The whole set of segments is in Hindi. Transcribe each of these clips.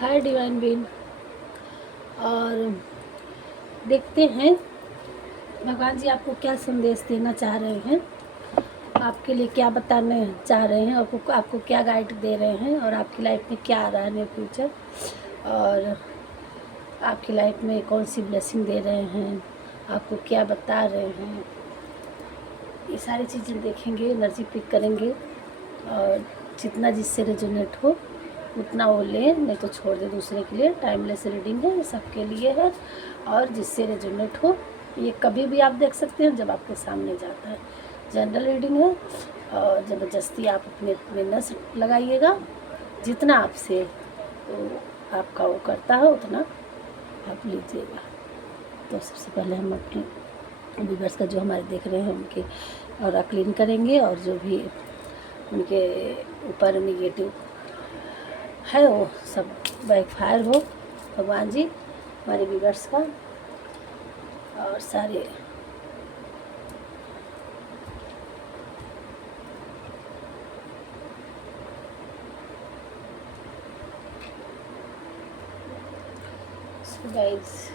Hi divine been. और देखते हैं भगवान जी आपको क्या संदेश देना चाह रहे हैं, आपके लिए क्या बताने चाह रहे हैं, और आपको क्या गाइड दे रहे हैं, और आपकी लाइफ में क्या आ रहा है नियर फ्यूचर, और आपकी लाइफ में कौन सी ब्लेसिंग दे रहे हैं, आपको क्या बता रहे हैं। ये सारी चीज़ें देखेंगे, एनर्जी पिक करेंगे, और जितना जिससे रेजोनेट हो उतना वो लें, नहीं तो छोड़ दे दूसरे के लिए। टाइमलेस रीडिंग है, ये सबके लिए है, और जिससे रेजोनेट हो ये कभी भी आप देख सकते हैं जब आपके सामने जाता है। जनरल रीडिंग है, और ज़बरदस्ती आप अपने में नस लगाइएगा, जितना आपसे तो आपका वो करता है उतना आप लीजिएगा। तो सबसे पहले हम अपने व्यूअर्स का जो हमारे देख रहे हैं उनके और क्लीन करेंगे, और जो भी उनके ऊपर निगेटिव है वो सब बैकफायर हो भगवान जी हमारे व्यूअर्स का। और सारे गाइस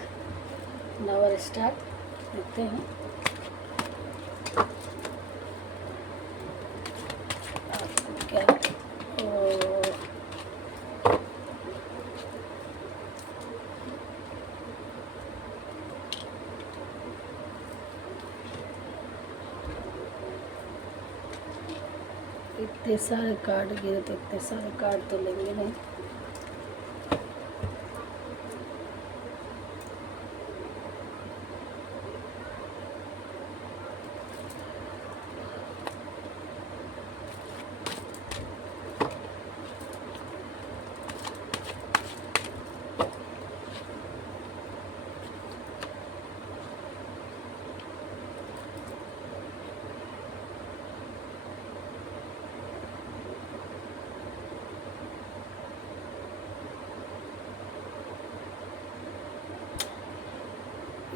नाउ स्टार्ट देखते हैं। आपको क्या इतने सारे कार्ड गिरे तो इतने सारे कार्ड तो लेंगे नहीं।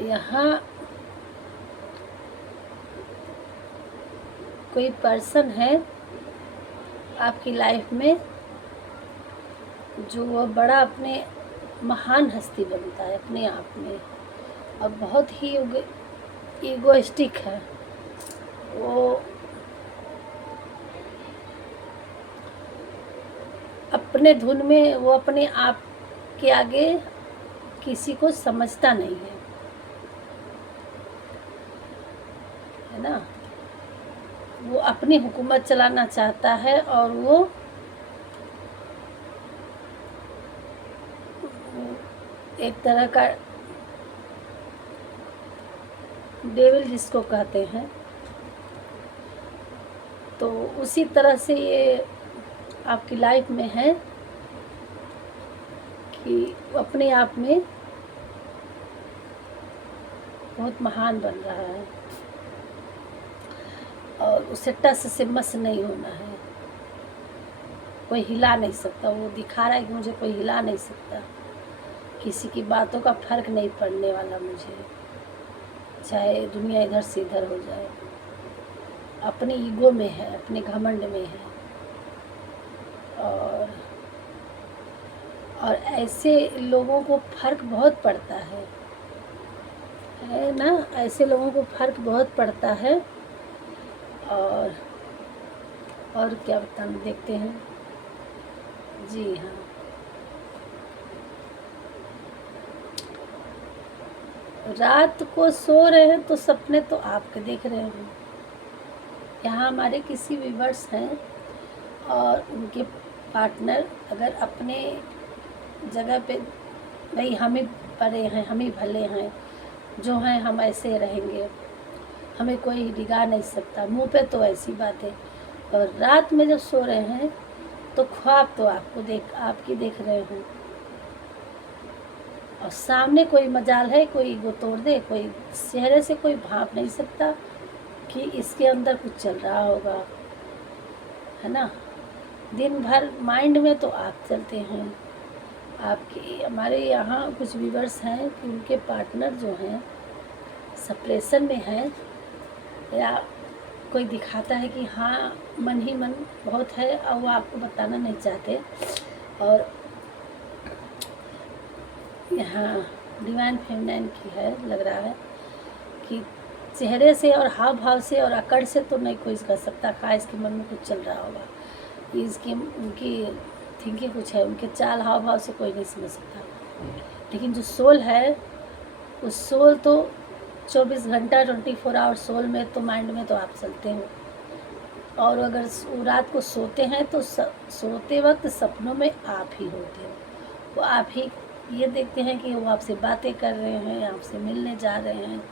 यहाँ कोई पर्सन है आपकी लाइफ में जो वो बड़ा अपने महान हस्ती बनता है अपने आप में, और बहुत ही ईगोइस्टिक है। वो अपने धुन में, वो अपने आप के आगे किसी को समझता नहीं है ना। वो अपनी हुकूमत चलाना चाहता है, और वो एक तरह का डेविल जिसको कहते हैं, तो उसी तरह से ये आपकी लाइफ में है कि अपने आप में बहुत महान बन रहा है, और उसे टस से मस नहीं होना है। कोई हिला नहीं सकता। वो दिखा रहा है कि मुझे कोई हिला नहीं सकता, किसी की बातों का फर्क नहीं पड़ने वाला मुझे, चाहे दुनिया इधर से इधर हो जाए। अपने ईगो में है, अपने घमंड में है, और ऐसे लोगों को फर्क बहुत पड़ता है ना। ऐसे लोगों को फर्क बहुत पड़ता है। और क्या बताना, देखते हैं। जी हाँ, रात को सो रहे हैं तो सपने तो आपके देख रहे हैं। यहाँ हमारे किसी व्यूअर्स हैं और उनके पार्टनर अगर अपने जगह पे, भाई हम ही बड़े हैं, हम ही भले हैं, जो हैं हम ऐसे रहेंगे, हमें कोई डिगा नहीं सकता, मुंह पे तो ऐसी बात है। और रात में जब सो रहे हैं तो ख्वाब तो आपकी देख रहे हैं, और सामने कोई मजाल है, कोई वो तोड़ दे, कोई चेहरे से कोई भाप नहीं सकता कि इसके अंदर कुछ चल रहा होगा, है ना। दिन भर माइंड में तो आप चलते हैं। आपके हमारे यहाँ कुछ व्यूअर्स हैं कि उनके पार्टनर जो हैं सप्रेशन में हैं, या कोई दिखाता है कि हाँ मन ही मन बहुत है, और वो आपको बताना नहीं चाहते, और यहाँ डिवाइन फेमिनाइन की है, लग रहा है कि चेहरे से और हाव भाव से और अकड़ से तो नहीं कोई कर सकता। खा इसके मन में कुछ चल रहा होगा, इसकी उनकी थिंकिंग कुछ है, उनके चाल हाव भाव से कोई नहीं समझ सकता। लेकिन जो सोल है, उस सोल तो 24 घंटा 24 आवर सोल में तो माइंड में तो आप चलते हो। और अगर रात को सोते हैं तो सोते वक्त सपनों में आप ही होते हो। वो आप ही ये देखते हैं कि वो आपसे बातें कर रहे हैं, आपसे मिलने जा रहे हैं,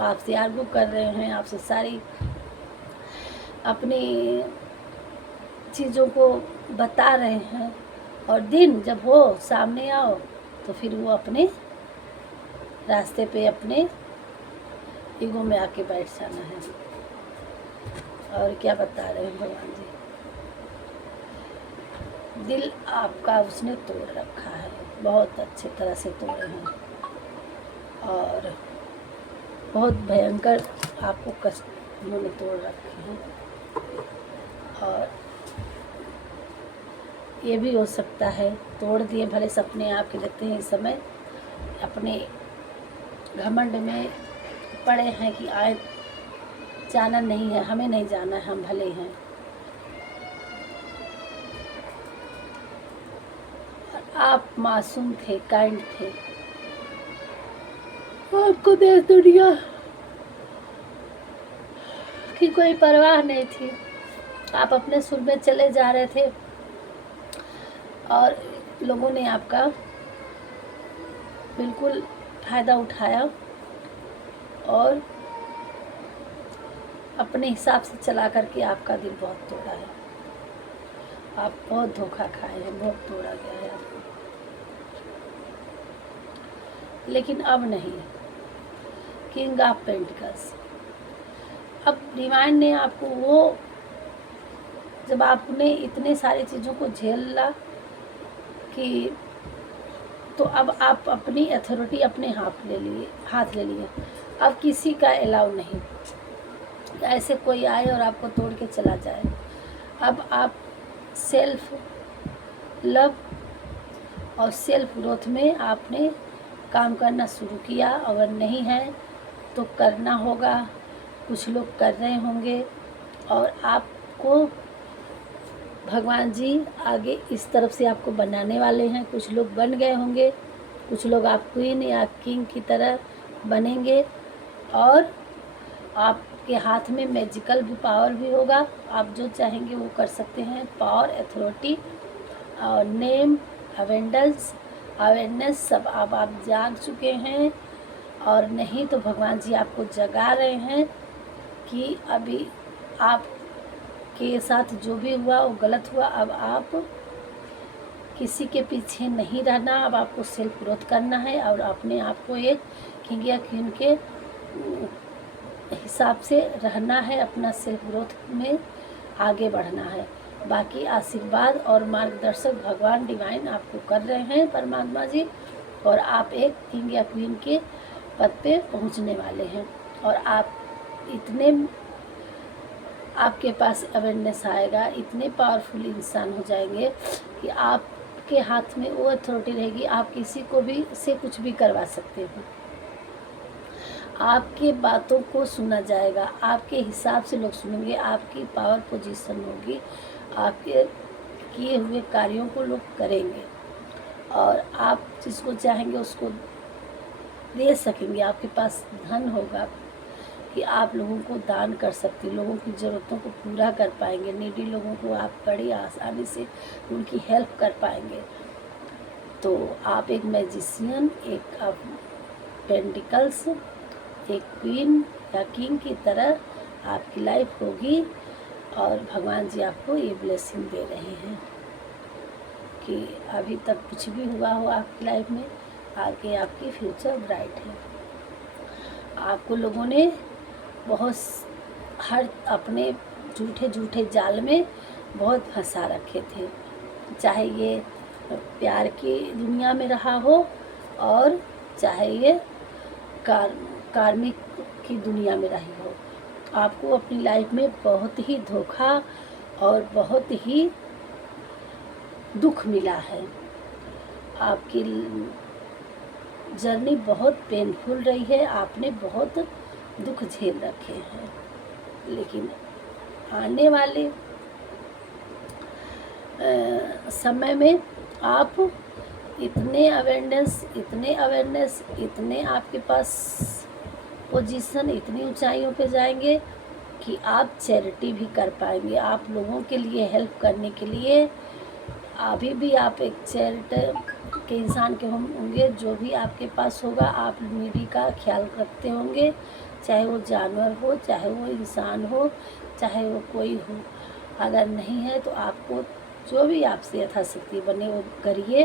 आपसे आर्गू कर रहे हैं, आपसे सारी अपनी चीज़ों को बता रहे हैं। और दिन जब हो सामने आओ तो फिर वो अपने रास्ते पे अपने ईगो में आके बैठ जाना है। और क्या बता रहे हैं भगवान जी, दिल आपका उसने तोड़ रखा है, बहुत अच्छे तरह से तोड़े हैं और बहुत भयंकर आपको कष्ट उन्होंने तोड़ रखे हैं। और ये भी हो सकता है तोड़ दिए, भले सपने आपके लगते हैं इस समय अपने घमंड में पड़े हैं कि आए जाना नहीं है, हमें नहीं जाना है, हम भले हैं। और आप मासूम थे, काइंड थे, आपको देश दुनिया की कोई परवाह नहीं थी। आप अपने सुर में चले जा रहे थे और लोगों ने आपका बिल्कुल फ़ायदा उठाया और अपने हिसाब से चला करके आपका दिल बहुत तोड़ा है। आप बहुत धोखा खाए हैं, बहुत तोड़ा गया है आपको। लेकिन अब नहीं, किंग ऑफ पेंटिकल्स, अब डिवाइन ने आपको वो, जब आपने इतने सारी चीज़ों को झेला कि तो अब आप अपनी अथॉरिटी अपने हाथ ले लिए। अब किसी का अलाउ नहीं, ऐसे कोई आए और आपको तोड़ के चला जाए। अब आप सेल्फ लव और सेल्फ ग्रोथ में आपने काम करना शुरू किया। अगर नहीं है तो करना होगा, कुछ लोग कर रहे होंगे और आपको भगवान जी आगे इस तरफ से आपको बनाने वाले हैं। कुछ लोग बन गए होंगे, कुछ लोग आप क्वीन या किंग की तरह बनेंगे और आपके हाथ में मैजिकल भी पावर भी होगा। आप जो चाहेंगे वो कर सकते हैं। पावर, अथॉरिटी और नेम, अवेयरनेस सब आप जाग चुके हैं। और नहीं तो भगवान जी आपको जगा रहे हैं कि अभी आप के साथ जो भी हुआ वो गलत हुआ। अब आप किसी के पीछे नहीं रहना, अब आपको सेल्फ ग्रोथ करना है और अपने आप को एक किंग या क्वीन के हिसाब से रहना है, अपना सेल्फ ग्रोथ में आगे बढ़ना है। बाकी आशीर्वाद और मार्गदर्शक भगवान डिवाइन आपको कर रहे हैं, परमात्मा जी, और आप एक किंग या क्वीन के पद पे पहुंचने वाले हैं। और आप इतने, आपके पास अवेयरनेस आएगा, इतने पावरफुल इंसान हो जाएंगे कि आपके हाथ में वो अथॉरिटी रहेगी, आप किसी को भी से कुछ भी करवा सकते हो। आपके बातों को सुना जाएगा, आपके हिसाब से लोग सुनेंगे, आपकी पावर पोजीशन होगी, आपके किए हुए कार्यों को लोग करेंगे और आप जिसको चाहेंगे उसको दे सकेंगे। आपके पास धन होगा कि आप लोगों को दान कर सकते, लोगों की ज़रूरतों को पूरा कर पाएंगे। नीडी लोगों को आप बड़ी आसानी से उनकी हेल्प कर पाएंगे। तो आप एक मैजिशियन, एक आप पेंटिकल्स, एक क्वीन या किंग की तरह आपकी लाइफ होगी। और भगवान जी आपको ये ब्लेसिंग दे रहे हैं कि अभी तक कुछ भी हुआ हो आपकी लाइफ में, आगे आपकी फ्यूचर ब्राइट है। आपको लोगों ने बहुत हर अपने झूठे जाल में बहुत फंसा रखे थे, चाहे ये प्यार की दुनिया में रहा हो और चाहे ये कार्मिक की दुनिया में रही हो। आपको अपनी लाइफ में बहुत ही धोखा और बहुत ही दुख मिला है। आपकी जर्नी बहुत पेनफुल रही है, आपने बहुत दुख झेल रखे हैं, लेकिन आने वाले समय में आप इतने अवेयरनेस, इतने आपके पास पोजीशन, इतनी ऊंचाइयों पे जाएंगे कि आप चैरिटी भी कर पाएंगे। आप लोगों के लिए हेल्प करने के लिए अभी भी आप एक चैरिटी के इंसान के होंगे। जो भी आपके पास होगा, आप नीडी का ख्याल रखते होंगे, चाहे वो जानवर हो, चाहे वो इंसान हो, चाहे वो कोई हो। अगर नहीं है तो आपको जो भी आपसे यथाशक्ति बने वो करिए,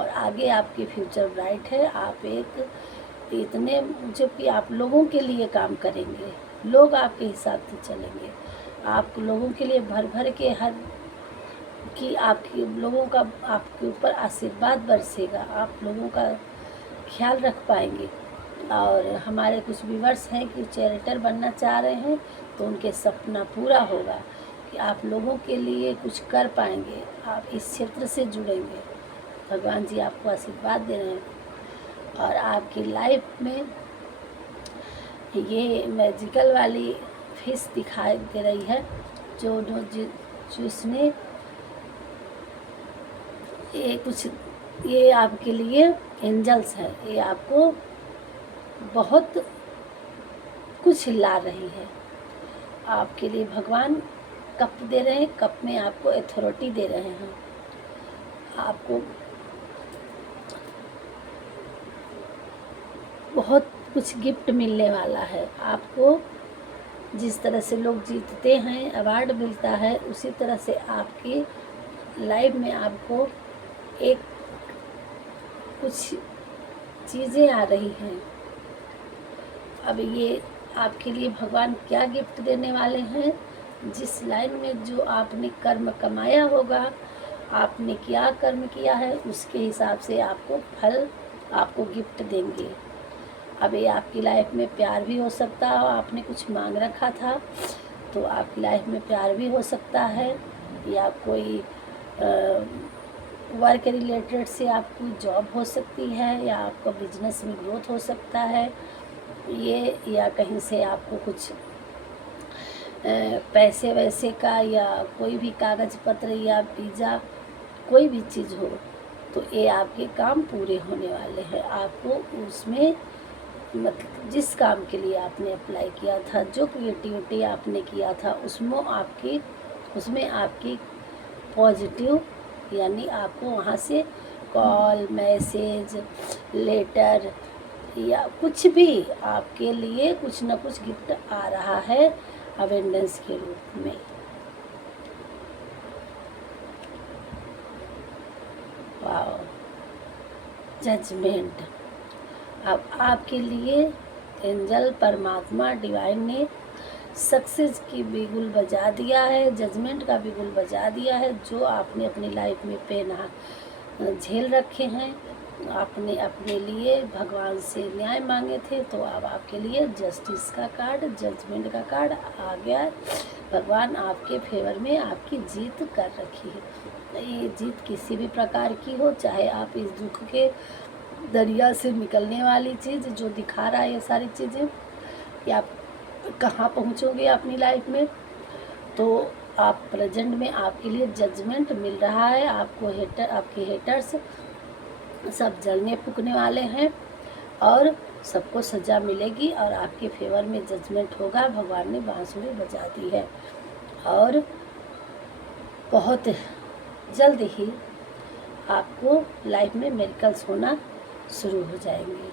और आगे आपकी फ्यूचर ब्राइट है। आप एक इतने जबकि आप लोगों के लिए काम करेंगे, लोग आपके हिसाब से चलेंगे, आप लोगों के लिए भर भर के हर कि आपके लोगों का आपके ऊपर आशीर्वाद बरसेगा, आप लोगों का ख्याल रख पाएंगे। और हमारे कुछ व्यूअर्स हैं कि चैरिटर बनना चाह रहे हैं, तो उनके सपना पूरा होगा कि आप लोगों के लिए कुछ कर पाएंगे, आप इस क्षेत्र से जुड़ेंगे। भगवान जी आपको आशीर्वाद दे रहे हैं, और आपकी लाइफ में ये मैजिकल वाली फिश दिखाई दे रही है, जो जिसने ये आपके लिए एंजल्स है, ये आपको बहुत कुछ ला रही है। आपके लिए भगवान कप दे रहे हैं, कप में आपको अथॉरिटी दे रहे हैं। आपको बहुत कुछ गिफ्ट मिलने वाला है। आपको जिस तरह से लोग जीतते हैं, अवार्ड मिलता है, उसी तरह से आपकी लाइफ में आपको एक कुछ चीज़ें आ रही हैं। अब ये आपके लिए भगवान क्या गिफ्ट देने वाले हैं, जिस लाइन में जो आपने कर्म कमाया होगा, आपने क्या कर्म किया है, उसके हिसाब से आपको फल, आपको गिफ्ट देंगे। अब ये आपकी लाइफ में प्यार भी हो सकता है, आपने कुछ मांग रखा था तो आपकी लाइफ में प्यार भी हो सकता है, या कोई वर्क रिलेटेड से आपकी जॉब हो सकती है, या आपका बिजनेस में ग्रोथ हो सकता है ये, या कहीं से आपको कुछ पैसे वैसे का, या कोई भी कागज़ पत्र या वीज़ा, कोई भी चीज़ हो, तो ये आपके काम पूरे होने वाले हैं। आपको उसमें मतलब जिस काम के लिए आपने अप्लाई किया था, जो क्रिएटिविटी आपने किया था, उसमें आपकी पॉजिटिव, यानी आपको वहाँ से कॉल, मैसेज, लेटर या कुछ भी आपके लिए कुछ न कुछ गिफ्ट आ रहा है अवेंडेंस के रूप में। Wow, judgement. अब आपके लिए एंजल, परमात्मा, डिवाइन ने सक्सेस की बिगुल बजा दिया है, जजमेंट का बिगुल बजा दिया है। जो आपने अपनी लाइफ में पेन झेल रखे हैं, आपने अपने लिए भगवान से न्याय मांगे थे, तो अब आपके लिए जस्टिस का कार्ड, जजमेंट का कार्ड आ गया है। भगवान आपके फेवर में आपकी जीत कर रखी है। ये जीत किसी भी प्रकार की हो, चाहे आप इस दुख के दरिया से निकलने वाली चीज़ जो दिखा रहा है ये सारी चीज़ें, कि आप कहाँ पहुँचोगे अपनी लाइफ में, तो आप प्रेजेंट में आपके लिए जजमेंट मिल रहा है। आपको आपके हेटर्स सब जलने फूकने वाले हैं, और सबको सज़ा मिलेगी, और आपके फेवर में जजमेंट होगा। भगवान ने बांसुरी बजा दी है, और बहुत जल्द ही आपको लाइफ में मिरेकल्स होना शुरू हो जाएंगे।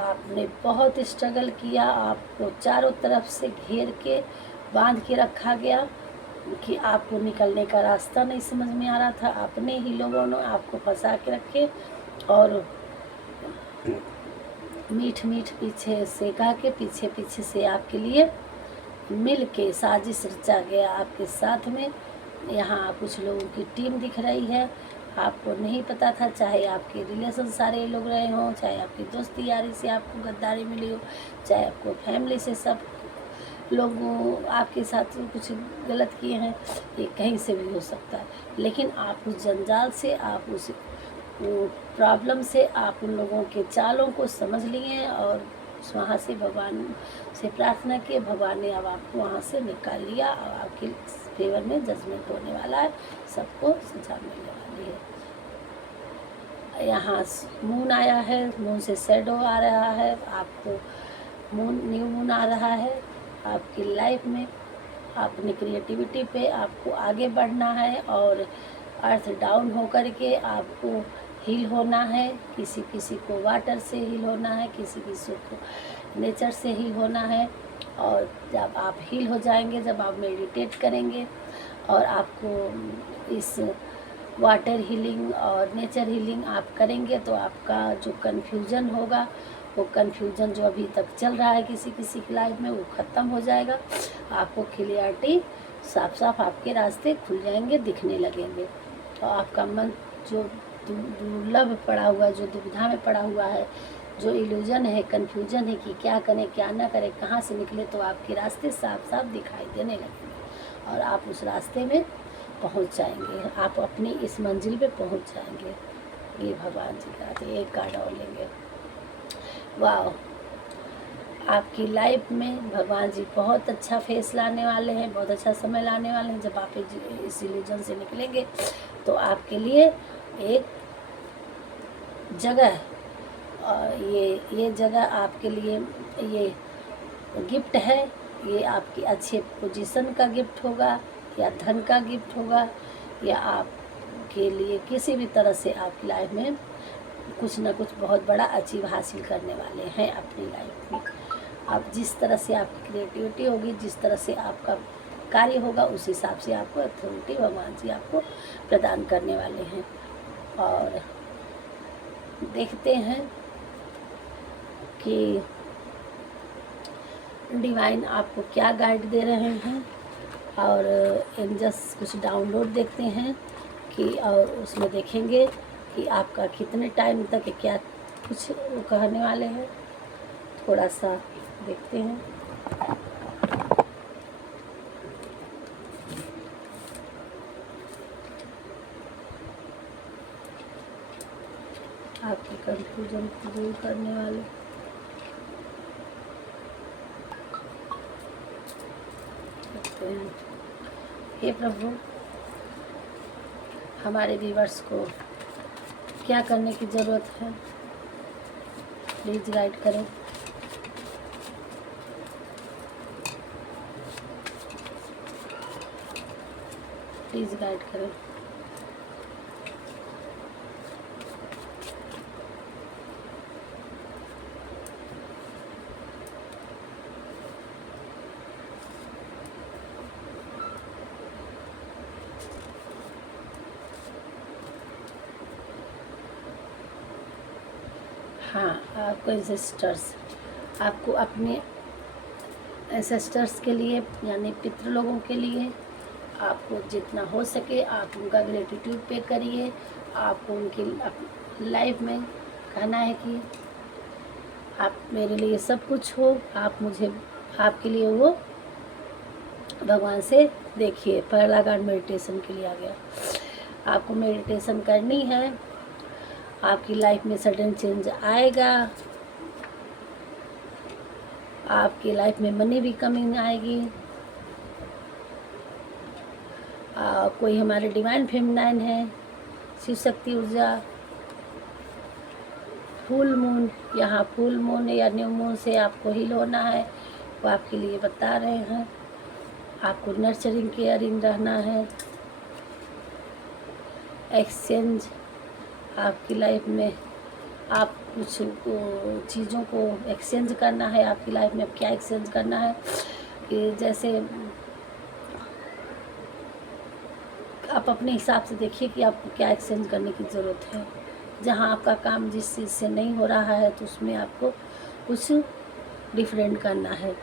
आपने बहुत स्ट्रगल किया, आपको चारों तरफ से घेर के बांध के रखा गया कि आपको निकलने का रास्ता नहीं समझ में आ रहा था। अपने ही लोगों ने आपको फंसा के रखे, और मीठ पीछे से कहा के पीछे से आपके लिए मिल के साजिश रचा गया आपके साथ में। यहाँ कुछ लोगों की टीम दिख रही है, आपको नहीं पता था, चाहे आपके रिलेशन सारे लोग रहे हों, चाहे आपकी दोस्ती यारी से आपको गद्दारी मिली हो, चाहे आपको फैमिली से सब लोग आपके साथ कुछ गलत किए हैं, ये कहीं से भी हो सकता है। लेकिन आप उस जंजाल से, आप उस प्रॉब्लम से, आप उन लोगों के चालों को समझ लिए और वहाँ से भगवान से प्रार्थना किए, भगवान ने अब आपको वहाँ से निकाल लिया और आपके फेवर में जजमेंट होने वाला है, सबको सजा मिलने वाली है। यहाँ मून आया है, मून से शैडो आ रहा है, आपको न्यू मून आ रहा है आपकी लाइफ में। अपनी क्रिएटिविटी पे आपको आगे बढ़ना है और अर्थ डाउन होकर के आपको हील होना है। किसी किसी को वाटर से हील होना है, किसी किसी को नेचर से हील होना है। और जब आप हील हो जाएंगे, जब आप मेडिटेट करेंगे और आपको इस वाटर हीलिंग और नेचर हीलिंग आप करेंगे, तो आपका जो कन्फ्यूज़न होगा, वो कन्फ्यूज़न जो अभी तक चल रहा है किसी किसी की लाइफ में, वो ख़त्म हो जाएगा। आपको क्लियरिटी, साफ साफ आपके रास्ते खुल जाएंगे, दिखने लगेंगे। और आपका मन जो दुर्लभ पड़ा हुआ, जो दुविधा में पड़ा हुआ है, जो इल्यूजन है, कन्फ्यूजन है कि क्या करें क्या ना करें, कहाँ से निकले, तो आपके रास्ते साफ साफ दिखाई देने लगेंगे और आप उस रास्ते में पहुंच जाएंगे। आप अपनी इस मंजिल पे पहुंच जाएंगे। ये भगवान जी का एक कार्ड और लेंगे। वाह, आपकी लाइफ में भगवान जी बहुत अच्छा फेस लाने वाले हैं, बहुत अच्छा समय लाने वाले हैं। जब आप इस इल्यूजन से निकलेंगे तो आपके लिए एक जगह, ये जगह आपके लिए ये गिफ्ट है। ये आपकी अच्छे पोजीशन का गिफ्ट होगा, या धन का गिफ्ट होगा, या आपके लिए किसी भी तरह से आपकी लाइफ में कुछ ना कुछ बहुत बड़ा अचीव हासिल करने वाले हैं अपनी लाइफ में। अब जिस तरह से आपकी क्रिएटिविटी होगी, जिस तरह से आपका कार्य होगा, उस हिसाब से आपको अथॉरिटी भगवान जी आपको प्रदान करने वाले हैं। और देखते हैं कि डिवाइन आपको क्या गाइड दे रहे हैं। और एंजल्स कुछ डाउनलोड देखते हैं कि, और उसमें देखेंगे कि आपका कितने टाइम तक क्या कुछ वो कहने वाले हैं। थोड़ा सा देखते हैं। आपकी कंफ्यूजन को दूर करने वाले। देखते हैं। हे प्रभु, हमारे व्यूअर्स को क्या करने की ज़रूरत है, प्लीज़ गाइड करें। प्लीज़ गाइड करें। हाँ, आपको एंसेस्टर्स, आपको अपने एंसेस्टर्स के लिए, यानी पितृ लोगों के लिए, आपको जितना हो सके आप उनका ग्रेटिट्यूड पे करिए। आपको उनकी लाइफ में कहना है कि आप मेरे लिए सब कुछ हो, आप मुझे, आपके लिए वो भगवान से देखिए। पहला कार्ड मेडिटेशन के लिए आ गया। आपको मेडिटेशन करनी है, आपकी लाइफ में सडन चेंज आएगा। आपकी लाइफ में मनी भी कमी आएगी। कोई हमारे डिवाइन फेमिनाइन है, शिव शक्ति ऊर्जा, फुल मून, यहाँ फुल मून या न्यू मून से आपको हील होना है, वो आपके लिए बता रहे हैं। आपको नर्चरिंग केयरिंग रहना है। एक्सचेंज, आपकी लाइफ में आप कुछ चीज़ों को एक्सचेंज करना है। आपकी लाइफ में क्या एक्सचेंज करना है कि जैसे आप अपने हिसाब से देखिए कि आपको क्या एक्सचेंज करने की ज़रूरत है। जहाँ आपका काम जिस चीज़ से नहीं हो रहा है, तो उसमें आपको कुछ डिफरेंट करना है।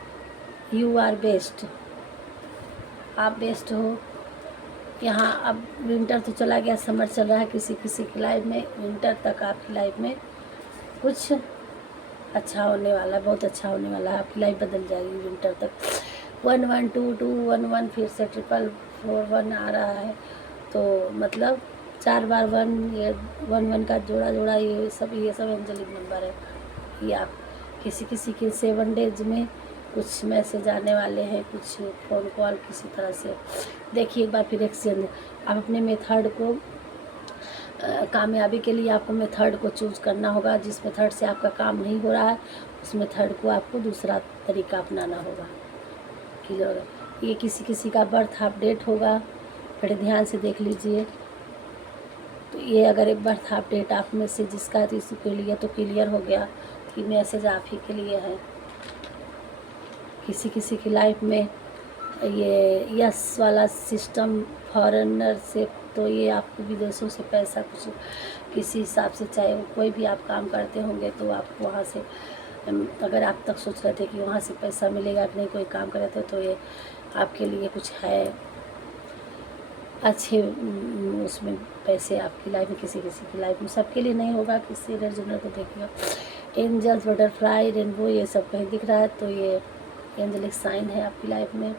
यू आर बेस्ट, आप बेस्ट हो। यहाँ अब विंटर तो चला गया, समर चल रहा है किसी किसी की लाइफ में। विंटर तक आपकी लाइफ में कुछ अच्छा होने वाला है, बहुत अच्छा होने वाला है। आपकी लाइफ बदल जाएगी विंटर तक। 112211 फिर से 444 आ रहा है। तो मतलब 4 बार 1, ये 11 का जोड़ा जोड़ा ये सब एंजलिक नंबर है। ये आप किसी किसी के 7 डेज में कुछ मैसेज आने वाले हैं, कुछ फ़ोन कॉल किसी तरह से। देखिए एक बार फिर एक्सचेंज, आप अपने मेथड को कामयाबी के लिए आपको मेथड को चूज़ करना होगा। जिस मेथड से आपका काम नहीं हो रहा है उस मेथड को आपको दूसरा तरीका अपनाना होगा। क्लियर होगा। ये किसी किसी का बर्थ अपडेट होगा, बड़े ध्यान से देख लीजिए। तो ये अगर एक बर्थ अपडेट आप में से जिसका है तो इसी के लिए तो क्लियर हो गया कि मैसेज आप ही के लिए है। किसी किसी की लाइफ में ये यस वाला सिस्टम फॉरेनर से, तो ये आपको विदेशों से पैसा कुछ किसी हिसाब से, चाहे कोई भी आप काम करते होंगे तो आपको वहाँ से, अगर आप तक सोच रहे थे कि वहाँ से पैसा मिलेगा कि नहीं, कोई काम कर रहे थे तो ये आपके लिए कुछ है अच्छे उसमें पैसे आपकी लाइफ में, किसी किसी की लाइफ में, सबके लिए नहीं होगा। किसी रेजनर को देखिएगा एंजल्स, बटरफ्लाई, रेनबो ये सब कहीं दिख रहा है तो ये एंजलिक साइन है आपकी लाइफ में।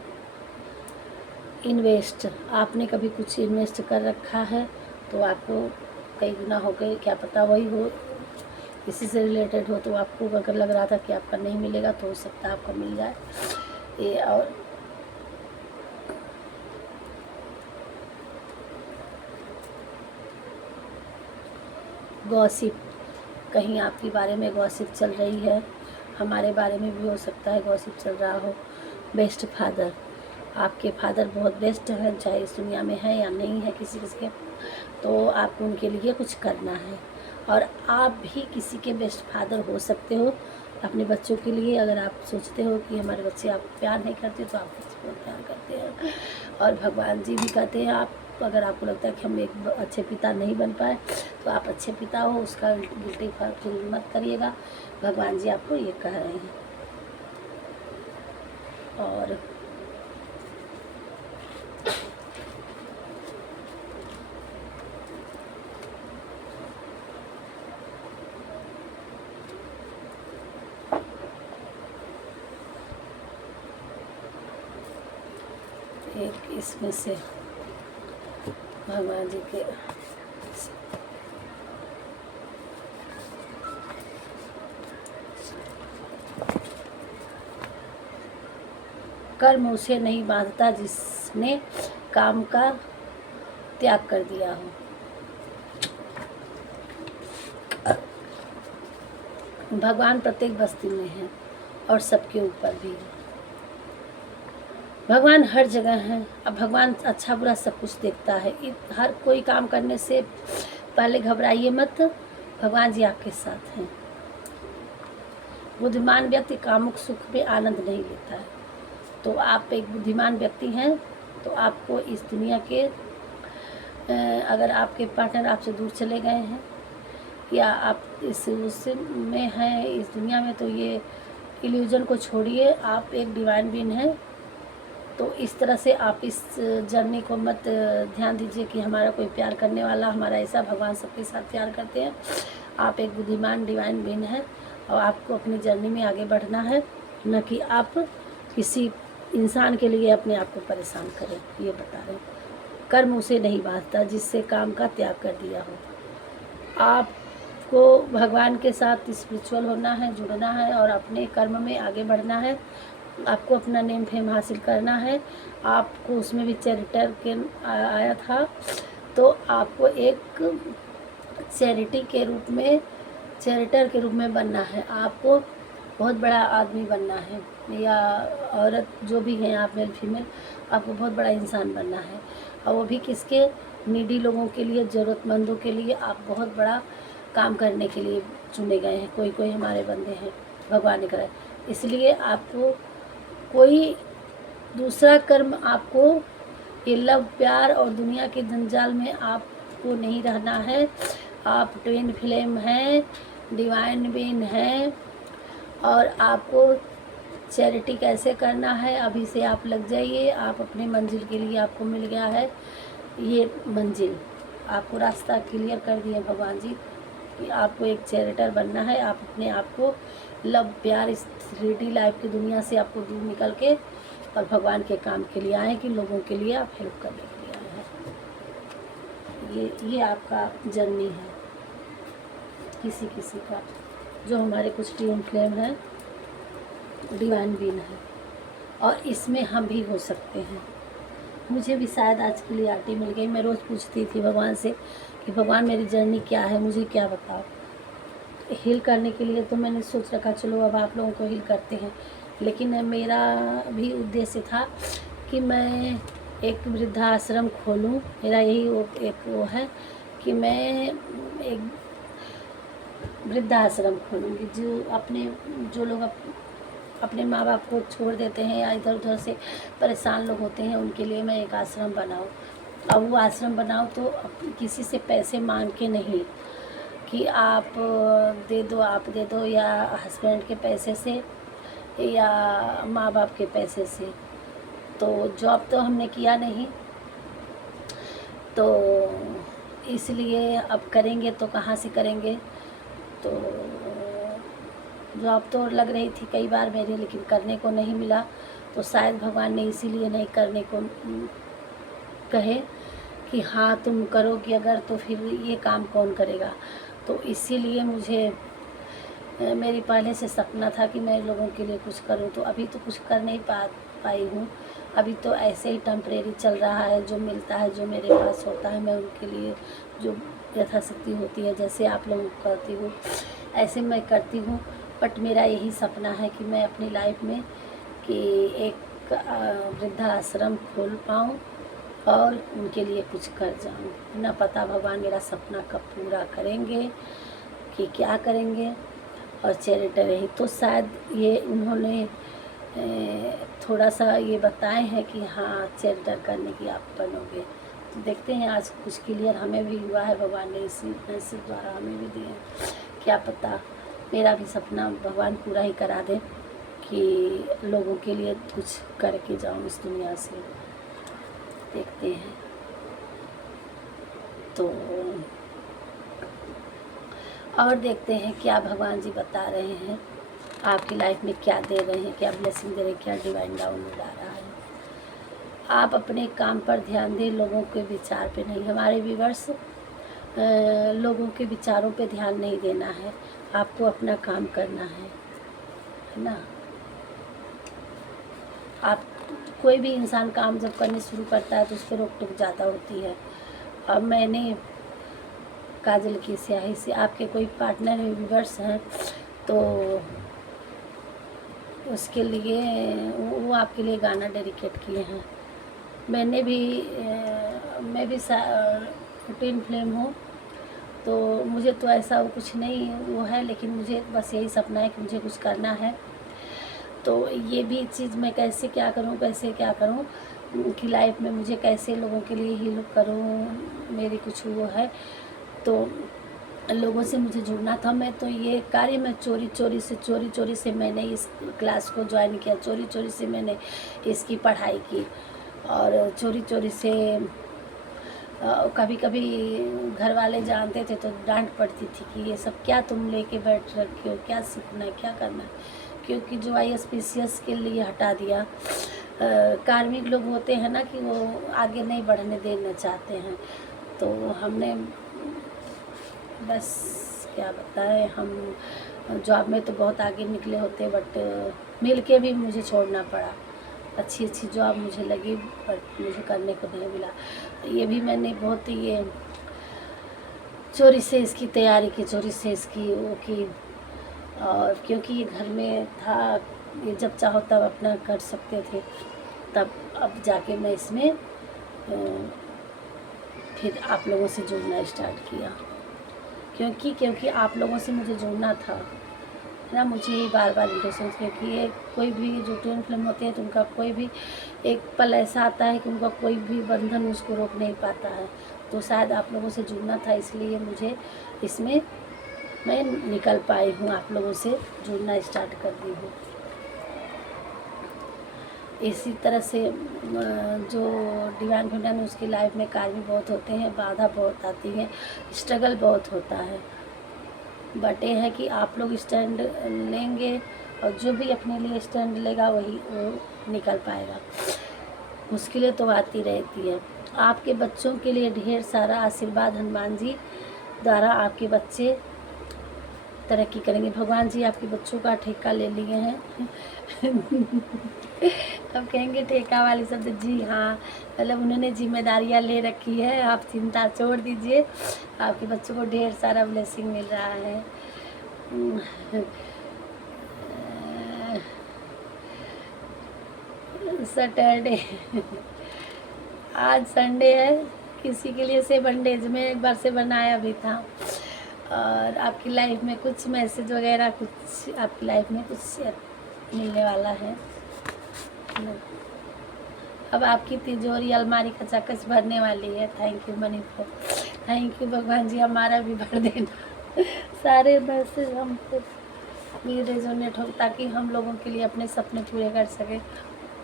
इन्वेस्ट, आपने कभी कुछ इन्वेस्ट कर रखा है तो आपको कई गुना हो गए, क्या पता वही हो, इसी से रिलेटेड हो। तो आपको अगर लग रहा था कि आपका नहीं मिलेगा तो हो सकता है आपको मिल जाए ये। और गॉसिप, कहीं आपके बारे में गॉसिप चल रही है, हमारे बारे में भी हो सकता है गॉसिप चल रहा हो। बेस्ट फादर, आपके फादर बहुत बेस्ट हैं, चाहे इस दुनिया में है या नहीं है किसी किसी के, तो आपको उनके लिए कुछ करना है। और आप भी किसी के बेस्ट फादर हो सकते हो अपने बच्चों के लिए। अगर आप सोचते हो कि हमारे बच्चे आपको प्यार नहीं करते तो आप बच्चे बहुत प्यार करते हैं। और भगवान जी भी कहते हैं, आप अगर आपको लगता है कि हम एक अच्छे पिता नहीं बन पाए तो आप अच्छे पिता हो, उसका गिल्टी फील मत करिएगा। भगवान जी आपको ये कह रहे हैं। और एक इसमें से भगवान जी के कर्म उसे नहीं बांधता जिसने काम का त्याग कर दिया हो। भगवान प्रत्येक बस्ती में है और सबके ऊपर भी है। भगवान हर जगह है। अब भगवान अच्छा बुरा सब कुछ देखता है। हर कोई काम करने से पहले घबराइए मत, भगवान जी आपके साथ हैं। बुद्धिमान व्यक्ति कामुक सुख में आनंद नहीं लेता है। तो आप एक बुद्धिमान व्यक्ति हैं तो आपको इस दुनिया के अगर आपके पार्टनर आपसे दूर चले गए हैं या आप इस उससे में हैं इस दुनिया में, तो ये इल्यूजन को छोड़िए, आप एक डिवाइन बीइंग हैं। तो इस तरह से आप इस जर्नी को मत ध्यान दीजिए कि हमारा कोई प्यार करने वाला, हमारा ऐसा, भगवान सबके साथ प्यार करते हैं। आप एक बुद्धिमान डिवाइन बीइंग हैं और आपको अपनी जर्नी में आगे बढ़ना है, न कि आप किसी इंसान के लिए अपने आप को परेशान करें। ये बता रहे हैं, कर्म उसे नहीं बांधता जिससे काम का त्याग कर दिया हो। आपको भगवान के साथ स्पिरिचुअल होना है, जुड़ना है और अपने कर्म में आगे बढ़ना है। आपको अपना नेम फेम हासिल करना है। आपको उसमें भी चैरिटर के आया था, तो आपको एक चैरिटर के रूप में बनना है। आपको बहुत बड़ा आदमी बनना है, या औरत जो भी हैं आप, मेल फीमेल, आपको बहुत बड़ा इंसान बनना है। और वो भी किसके, नीडी लोगों के लिए, ज़रूरतमंदों के लिए आप बहुत बड़ा काम करने के लिए चुने गए हैं। कोई कोई हमारे बंदे हैं भगवान ने कराए। इसलिए आपको कोई दूसरा कर्म, आपको ये लव प्यार और दुनिया के जंजाल में आपको नहीं रहना है। आप ट्विन फ्लेम हैं, डिवाइन बीइंग हैं और आपको चैरिटी कैसे करना है अभी से आप लग जाइए। आप अपने मंजिल के लिए, आपको मिल गया है ये मंजिल, आपको रास्ता क्लियर कर दिए भगवान जी कि आपको एक चैरिटर बनना है। आप अपने आप को लव प्यार इस 3D लाइफ की दुनिया से आपको दूर निकल के और भगवान के काम के लिए आए हैं कि लोगों के लिए आप हेल्प करने के लिए आए हैं। ये आपका जर्नी है किसी किसी का, जो हमारे कुछ टीम फ्लेम है, डिवाइन बीन है, और इसमें हम भी हो सकते हैं। मुझे भी शायद आज के लिए आरती मिल गई। मैं रोज़ पूछती थी भगवान से कि भगवान मेरी जर्नी क्या है, मुझे क्या बताओ। हील करने के लिए तो मैंने सोच रखा चलो अब आप लोगों को हील करते हैं, लेकिन मेरा भी उद्देश्य था कि मैं एक वृद्धाश्रम खोलूं। मेरा यही वो है कि मैं एक वृद्धाश्रम खोलूँगी। जो लोग अपने माँ बाप को छोड़ देते हैं या इधर उधर से परेशान लोग होते हैं, उनके लिए मैं एक आश्रम बनाऊँ। अब वो आश्रम बनाऊँ तो किसी से पैसे मांग के नहीं कि आप दे दो या हस्बैंड के पैसे से या माँ बाप के पैसे से। तो जॉब तो हमने किया नहीं, तो इसलिए अब करेंगे तो कहाँ से करेंगे। तो जॉब तो लग रही थी कई बार मेरी, लेकिन करने को नहीं मिला। तो शायद भगवान ने इसीलिए नहीं करने को कहे कि हाँ तुम करोगी अगर तो फिर ये काम कौन करेगा। तो इसीलिए मुझे मेरी पहले से सपना था कि मैं लोगों के लिए कुछ करूं। तो अभी तो कुछ कर नहीं पाई हूँ। अभी तो ऐसे ही टेम्परेरी चल रहा है, जो मिलता है, जो मेरे पास होता है, मैं उनके लिए जो यथाशक्ति होती है, जैसे आप लोगों को करती हूँ ऐसे मैं करती हूँ। बट मेरा यही सपना है कि मैं अपनी लाइफ में कि एक वृद्धाश्रम खोल पाऊँ और उनके लिए कुछ कर जाऊँ। ना पता भगवान मेरा सपना कब पूरा करेंगे कि क्या करेंगे। और चैरिटी ही तो शायद ये उन्होंने थोड़ा सा ये बताए हैं कि हाँ चैरिटी करने की आप बनोगे। तो देखते हैं, आज कुछ क्लियर हमें भी हुआ है, भगवान ने इसी मैसेज द्वारा हमें भी दिए। क्या पता मेरा भी सपना भगवान पूरा ही करा दे कि लोगों के लिए कुछ करके जाऊँ इस दुनिया से। देखते हैं। तो और देखते हैं क्या भगवान जी बता रहे हैं, आपकी लाइफ में क्या दे रहे हैं, क्या ब्लेसिंग दे रहे हैं, क्या डिवाइन डाउन में ला रहा है। आप अपने काम पर ध्यान दें, लोगों के विचार पे नहीं। हमारे व्यूअर्स लोगों के विचारों पे ध्यान नहीं देना है, आपको अपना काम करना है ना। आप कोई भी इंसान काम जब करने शुरू करता है तो उस पर रोक टोक ज़्यादा होती है। अब मैंने काजल की स्याही से आपके कोई पार्टनर व्यूअर्स हैं तो उसके लिए वो आपके लिए गाना डेडिकेट किए हैं। मैं भी टीन फ्लेम हूँ, तो मुझे तो ऐसा कुछ नहीं वो है, लेकिन मुझे बस यही सपना है कि मुझे कुछ करना है। तो ये भी चीज़ मैं कैसे क्या करूँ कि लाइफ में मुझे कैसे लोगों के लिए हील करूँ, मेरी कुछ वो है। तो लोगों से मुझे जुड़ना था। मैं तो ये कार्य मैं चोरी से मैंने इस क्लास को ज्वाइन किया, चोरी से मैंने इसकी पढ़ाई की, और चोरी से कभी कभी घर वाले जानते थे तो डांट पड़ती थी कि ये सब क्या तुम लेके बैठ रखे हो, क्या सीखना है, क्या करना है। क्योंकि जो ISPCS के लिए हटा दिया, कार्मिक लोग होते हैं ना कि वो आगे नहीं बढ़ने देना चाहते हैं। तो हमने बस क्या बताएं, हम जॉब में तो बहुत आगे निकले होते, बट मिल के भी मुझे छोड़ना पड़ा। अच्छी जॉब मुझे लगी बट मुझे करने को नहीं मिला। ये भी मैंने बहुत ये चोरी से इसकी तैयारी की, चोरी से इसकी वो की, और क्योंकि ये घर में था, ये जब चाहो तब अपना कर सकते थे, तब अब जाके मैं इसमें फिर आप लोगों से जुड़ना स्टार्ट किया। क्योंकि आप लोगों से मुझे जुड़ना था ना। मुझे ही बार इंटरेस्ट, क्योंकि ये कोई भी जो ट्विन फ्लेम होते हैं तो उनका कोई भी एक पल ऐसा आता है कि उनका कोई भी बंधन उसको रोक नहीं पाता है। तो शायद आप लोगों से जुड़ना था, इसलिए मुझे इसमें मैं निकल पाई हूँ, आप लोगों से जुड़ना स्टार्ट कर दी हूँ। इसी तरह से जो डिवाइन फंडन है उसकी लाइफ में कार्य बहुत होते हैं, बाधा बहुत आती है, स्ट्रगल बहुत होता है। बट ये है कि आप लोग स्टैंड लेंगे, और जो भी अपने लिए स्टैंड लेगा वही वो निकल पाएगा। मुश्किलें तो आती रहती हैं। आपके बच्चों के लिए ढेर सारा आशीर्वाद हनुमान जी द्वारा आपके बच्चे तरक्की करेंगे। भगवान जी आपके बच्चों का ठेका ले लिए हैं। अब कहेंगे ठेका वाली शब्द, जी हाँ, मतलब उन्होंने जिम्मेदारियाँ ले रखी है, आप चिंता छोड़ दीजिए, आपके बच्चों को ढेर सारा ब्लेसिंग मिल रहा है। सैटरडे आज संडे है, किसी के लिए से बंडेज में एक बार से बनाया भी था। और आपकी लाइफ में कुछ मैसेज वगैरह, कुछ आपकी लाइफ में कुछ मिलने वाला है। अब आपकी तिजोरी अलमारी खचाखच भरने वाली है। थैंक यू मनी को, थैंक यू भगवान जी, हमारा भी भर देना। सारे मैसेज हमको भी रेजोनेट हो, ताकि हम लोगों के लिए अपने सपने पूरे कर सके,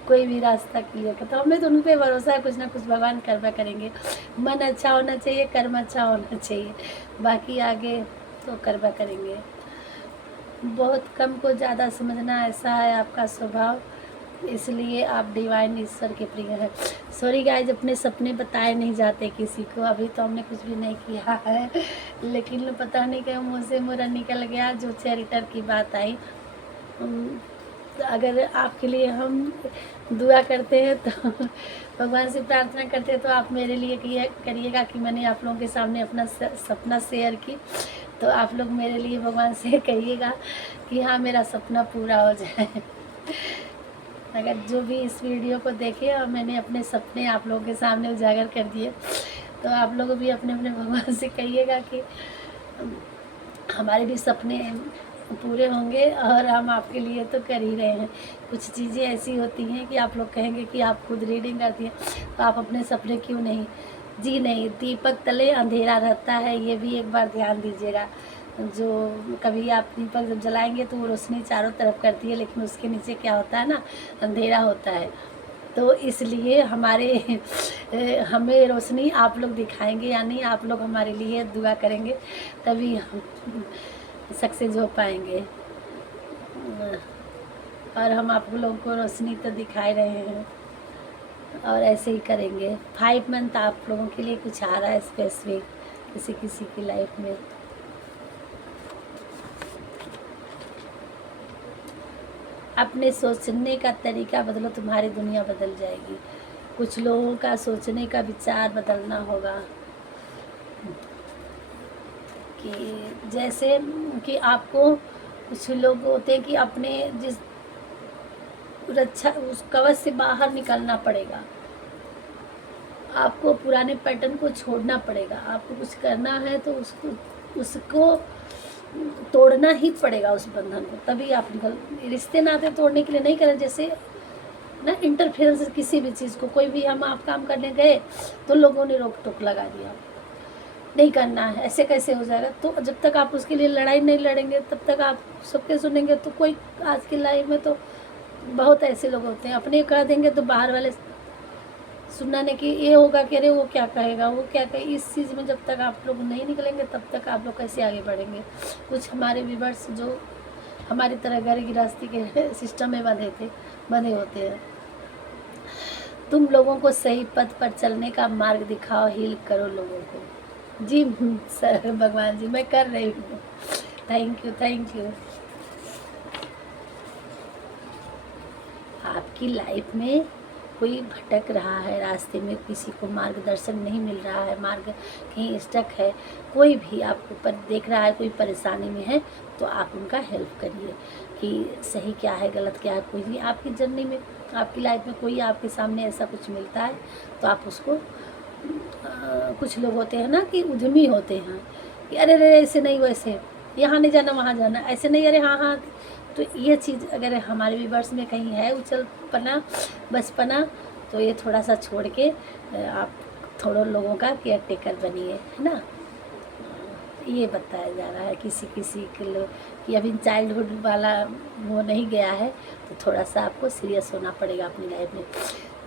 कोई भी रास्ता क्लियर कर। तो हमें तो उन पर भरोसा है, कुछ ना कुछ भगवान करवा करेंगे। मन अच्छा होना चाहिए, कर्म अच्छा होना चाहिए, बाकी आगे तो करवा करेंगे। बहुत कम को ज़्यादा समझना, ऐसा है आपका स्वभाव, इसलिए आप डिवाइन ईश्वर के प्रिय हैं। सॉरी गाइज, अपने सपने बताए नहीं जाते किसी को। अभी तो हमने कुछ भी नहीं किया है, लेकिन पता नहीं क्यों मुँह से मुरा निकल गया जो चैरिटर की बात आई। तो अगर आपके लिए हम दुआ करते हैं तो भगवान से प्रार्थना करते हैं, तो आप मेरे लिए करिएगा कि मैंने आप लोगों के सामने अपना सपना शेयर की, तो आप लोग मेरे लिए भगवान से कहिएगा कि हाँ मेरा सपना पूरा हो जाए। अगर जो भी इस वीडियो को देखे और मैंने अपने सपने आप लोगों के सामने उजागर कर दिए, तो आप लोग भी अपने अपने भगवान से कहिएगा कि हमारे भी सपने पूरे होंगे, और हम आपके लिए तो कर ही रहे हैं। कुछ चीज़ें ऐसी होती हैं कि आप लोग कहेंगे कि आप खुद रीडिंग करती हैं, तो आप अपने सपने क्यों नहीं जी नहीं, दीपक तले अंधेरा रहता है, ये भी एक बार ध्यान दीजिएगा। जो कभी आप दीपक जब जलाएंगे तो वो रोशनी चारों तरफ करती है, लेकिन उसके नीचे क्या होता है ना, अंधेरा होता है। तो इसलिए हमें रोशनी आप लोग दिखाएंगे, यानी आप लोग हमारे लिए दुआ करेंगे, तभी हम सक्सेस हो पाएंगे। और हम आप लोगों को रोशनी तो दिखाए रहे हैं, और ऐसे ही करेंगे। 5 मंथ आप लोगों के लिए कुछ आ रहा है स्पेसिफिक, किसी किसी की लाइफ में। अपने सोचने का तरीका बदलो, तुम्हारी दुनिया बदल जाएगी। कुछ लोगों का सोचने का विचार बदलना होगा, कि जैसे कि आपको, कुछ लोग होते हैं कि अपने जिस रक्षा उस कवच से बाहर निकलना पड़ेगा, आपको पुराने पैटर्न को छोड़ना पड़ेगा। आपको कुछ करना है तो उसको तोड़ना ही पड़ेगा, उस बंधन को, तभी आप निकल। रिश्ते नाते तोड़ने के लिए नहीं करें, जैसे ना इंटरफेरेंस किसी भी चीज़ को, कोई भी हम आप काम करने गए तो लोगों ने रोक टोक लगा दिया, नहीं करना है, ऐसे कैसे हो जाएगा। तो जब तक आप उसके लिए लड़ाई नहीं लड़ेंगे, तब तक आप सबके सुनेंगे तो कोई, आज की लाइफ में तो बहुत ऐसे लोग होते हैं, अपने कह देंगे तो बाहर वाले सुनाने की ये होगा कि अरे वो क्या कहेगा, वो क्या कहे। इस चीज़ में जब तक आप लोग नहीं निकलेंगे, तब तक आप लोग कैसे आगे बढ़ेंगे। कुछ हमारे व्यूअर्स जो हमारी तरह घर गृहस्थी के सिस्टम में बंधे होते हैं। तुम लोगों को सही पथ पर चलने का मार्ग दिखाओ, हील करो लोगों को। जी सर भगवान जी, मैं कर रही हूँ। Thank you, thank you. आपकी लाइफ में कोई भटक रहा है, रास्ते में किसी को मार्गदर्शन नहीं मिल रहा है, मार्ग कहीं स्टक है, कोई भी आपको पर देख रहा है, कोई परेशानी में है, तो आप उनका हेल्प करिए कि सही क्या है, गलत क्या है। कोई भी आपकी जर्नी में, आपकी लाइफ में कोई आपके सामने ऐसा कुछ मिलता है, तो आप उसको कुछ लोग होते हैं ना कि उद्यमी होते हैं कि अरे रे ऐसे नहीं, वैसे यहाँ नहीं जाना, वहाँ जाना, ऐसे नहीं, अरे हाँ हाँ। तो ये चीज़ अगर हमारे व्यूअर्स में कहीं है उछलपना बचपना, तो ये थोड़ा सा छोड़ के आप थोड़ा लोगों का केयर टेकर बनिए, है ना। ये बताया जा रहा है किसी किसी के लिए कि अभी चाइल्डहुड वाला वो नहीं गया है, तो थोड़ा सा आपको सीरियस होना पड़ेगा अपनी लाइफ में।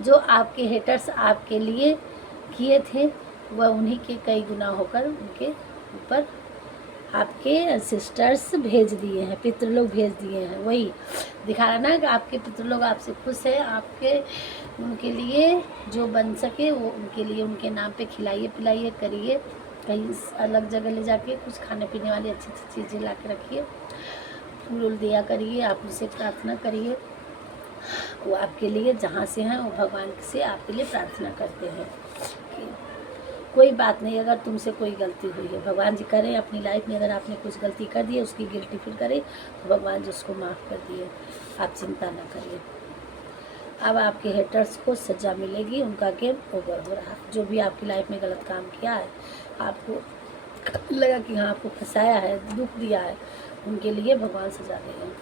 जो आपके हेटर्स आपके लिए किए थे, वह उन्हीं के कई गुना होकर उनके ऊपर आपके सिस्टर्स भेज दिए हैं, पितृलोक भेज दिए हैं। वही दिखा रहा ना कि आपके पितृलोक आपसे खुश है। आपके उनके लिए जो बन सके वो उनके लिए उनके नाम पे खिलाइए पिलाइए करिए। कहीं अलग जगह ले जाके कुछ खाने पीने वाली अच्छी अच्छी चीज़ें ला के रखिए, फूल उल दिया करिए, आप उनसे प्रार्थना करिए। वो आपके लिए जहाँ से हैं वो भगवान से आपके लिए प्रार्थना करते हैं कि कोई बात नहीं, अगर तुमसे कोई गलती हुई है, भगवान जी करें अपनी लाइफ में, अगर आपने कुछ गलती कर दी है उसकी गिल्टी फील करे तो भगवान जी उसको माफ़ कर दिए। आप चिंता ना करिए। अब आपके हेटर्स को सज़ा मिलेगी, उनका गेम ओवर हो रहा है। जो भी आपकी लाइफ में गलत काम किया है, आपको लगा कि हाँ आपको फंसाया है, दुख दिया है, उनके लिए भगवान सजा दे रहे हैं।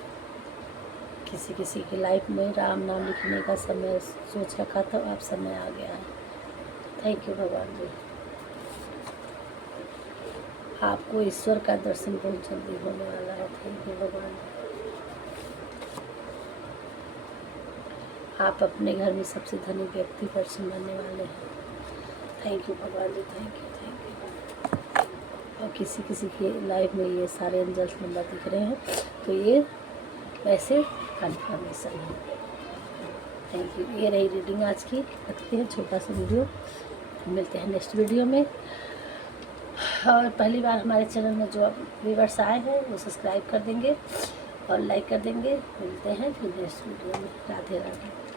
किसी किसी की लाइफ में राम नाम लिखने का समय सोच रखा था, अब समय आ गया है। थैंक यू भगवान जी। आपको ईश्वर का दर्शन बहुत जल्दी होने वाला है। थैंक यू भगवान जी। आप अपने घर में सबसे धनी व्यक्ति दर्शन बनने वाले हैं। थैंक यू भगवान जी, थैंक यू थैंक यू। और किसी किसी की लाइफ में ये सारे एंजल्स नंबर दिख रहे हैं, तो ये वैसे कन्फर्मेशन है। Thank you. ये रही रीडिंग आज की। रखते हैं छोटा सा वीडियो, मिलते हैं नेक्स्ट वीडियो में। और पहली बार हमारे चैनल में जो व्यूअर्स आए हैं वो सब्सक्राइब कर देंगे और लाइक कर देंगे। मिलते हैं फिर नेक्स्ट वीडियो में। राधे राधे।